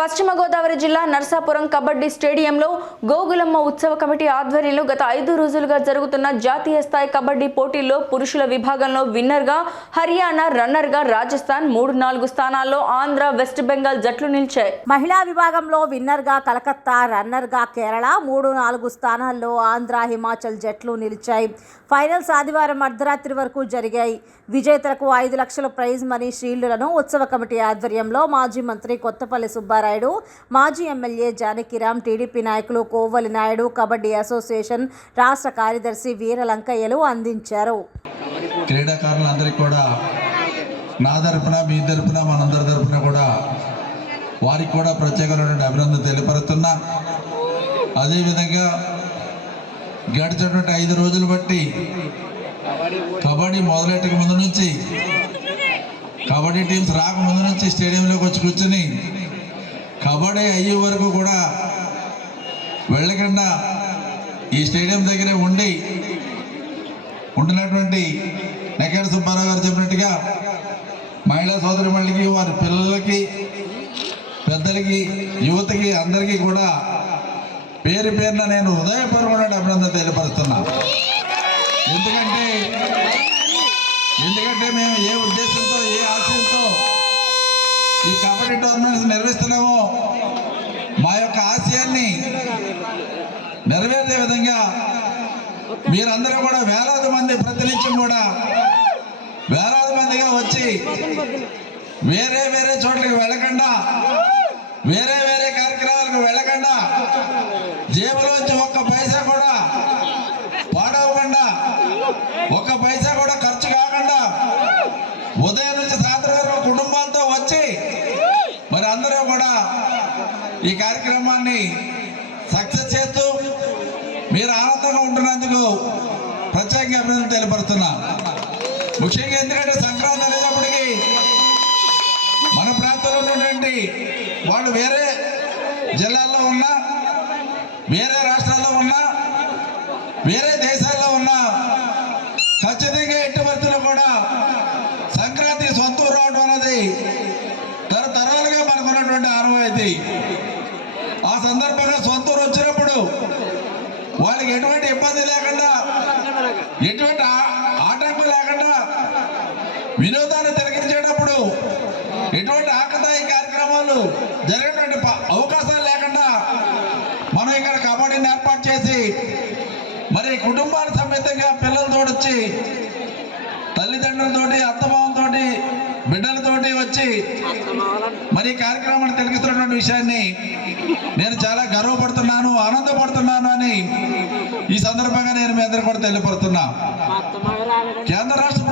పశ్చిమ గోదావరి జిల్లా నర్సాపురం కబడ్డీ స్టేడియంలో గోగులమ్మ ఉత్సవ కమిటీ ఆధ్వర్యంలో గత 5 రోజులుగా జరుగుతున్న జాతీయ స్థాయి కబడ్డీ పోటీల్లో పురుషుల విభాగంలో విన్నర్గా హర్యానా, రన్నర్గా రాజస్థాన్, 3-4 స్థానాల్లో ఆంధ్ర, వెస్ట్ బెంగాల్ జట్లు నిలిచాయి. మహిళా విభాగంలో విన్నర్గా కలకత్తా, రన్నర్గా కేరళ, 3-4 స్థానాల్లో ఆంధ్ర, హిమాచల్ జట్లు నిలిచాయి. ఫైనల్స్ ఆదివారం అర్ధరాత్రి వరకు జరిగాయి. విజేతలకు 5 లక్షల ప్రైజ్ మనీ షీల్డ్లను ఉత్సవ కమిటీ ఆధ్వర్యంలో మాజీ మంత్రి కొత్తపల్లి సుబ్బారాయుడు, మాజీ ఎమ్మెల్యే జానకిరామ్, టీడీపీ నాయకులు కోవలి నాయుడు, కబడ్డీ అసోసియేషన్ రాష్ట్ర కార్యదర్శి వీరలంకయ్యలు అందించారు. క్రీడాకారులందరికీ కూడా నా తరపున, మీ తరపున, మనందరి తరపున కూడా వారికి కూడా ప్రత్యేకమైనటువంటి అభినందన తెలియపరుస్తున్నా. అదేవిధంగా గడిచినటువంటి 5 రోజులు బట్టి కబడ్డీ మొదలెట్టక ముందు నుంచి, కబడ్డీ టీమ్స్ రాకముందు నుంచి స్టేడియంలోకి వచ్చి కూర్చొని కబడ్డీ అయ్యే వరకు కూడా వెళ్ళకుండా ఈ స్టేడియం దగ్గరే ఉంటున్నటువంటి నెక్కేటి సుబ్బారావు గారు చెప్పినట్టుగా మహిళా సోదరిమణులకి, వారి పిల్లలకి, పెద్దలకి, యువతకి అందరికీ కూడా పేరు పేరున నేను హృదయపూర్వకమైన అభినందన తెలియపరుస్తున్నా. ఎందుకంటే మేము ఏ ఉద్దేశంతో, ఏ ఆశయంతో ఈ కబడ్డీ టోర్నమెంట్స్ నిర్వహిస్తున్నామో మా యొక్క ఆశయాన్ని నెరవేర్చే విధంగా మీరందరూ కూడా వేలాది మంది ప్రతినిత్యం కూడా వేలాది మందిగా వచ్చి వేరే చోట్లకి వెళ్ళకుండా, వేరే కార్యక్రమాలకు వెళ్ళకుండా, జేబులోంచి ఒక్క పైసా కూడా పాడవకుండా, ఒక్క పైసా కూడా ఖర్చు కాకుండా ఉదయం నుంచి సాయంత్రం వరకు కుటుంబాలతో వచ్చి మరి అందరూ కూడా ఈ కార్యక్రమాన్ని సక్సెస్ చేస్తూ మీరు ఆనందంగా ఉంటున్నందుకు ప్రత్యేకంగా అభినందన తెలియపరుస్తున్నా. ముఖ్యంగా ఎందుకంటే సంక్రాంతి అనేటప్పటికీ మన ప్రాంతంలో ఉన్నటువంటి వాళ్ళు వేరే జిల్లాల్లో ఉన్నా, వేరే రాష్ట్రాల్లో ఉన్నా, వేరే దేశాల్లో ఉన్నా ఖచ్చితంగా ఎట్టి పరిస్థితుల్లో కూడా సంక్రాంతికి సొంత ఊరు రావడం అనేది తరతరాలుగా మనకున్నటువంటి ఆనవాయితీ. ఆ సందర్భంగా సొంత ఊరు వచ్చినప్పుడు వాళ్ళకి ఎటువంటి ఇబ్బంది లేకుండా, ఎటువంటి ఆటంకం లేకుండా, వినోదాన్ని తిలకించేటప్పుడు ఎటువంటి ఆకతాయి కార్యక్రమాలు జరిగేటువంటి అవకాశాలు లేకుండా మనం ఇక్కడ కబడ్డీని ఏర్పాటు చేసి మరి కుటుంబాల సమేతంగా పిల్లలతో వచ్చి, తల్లిదండ్రులతోటి, అత్తమామతోటి, బిడ్డలతోటి వచ్చి మరి కార్యక్రమాన్ని తిలకిస్తున్నటువంటి విషయాన్ని నేను చాలా గర్వపడుతున్నాను, ఆనందపడుతున్నాను అని ఈ సందర్భంగా నేను మీ అందరూ కూడా తెలియపడుతున్నా. కేంద్ర రాష్ట్ర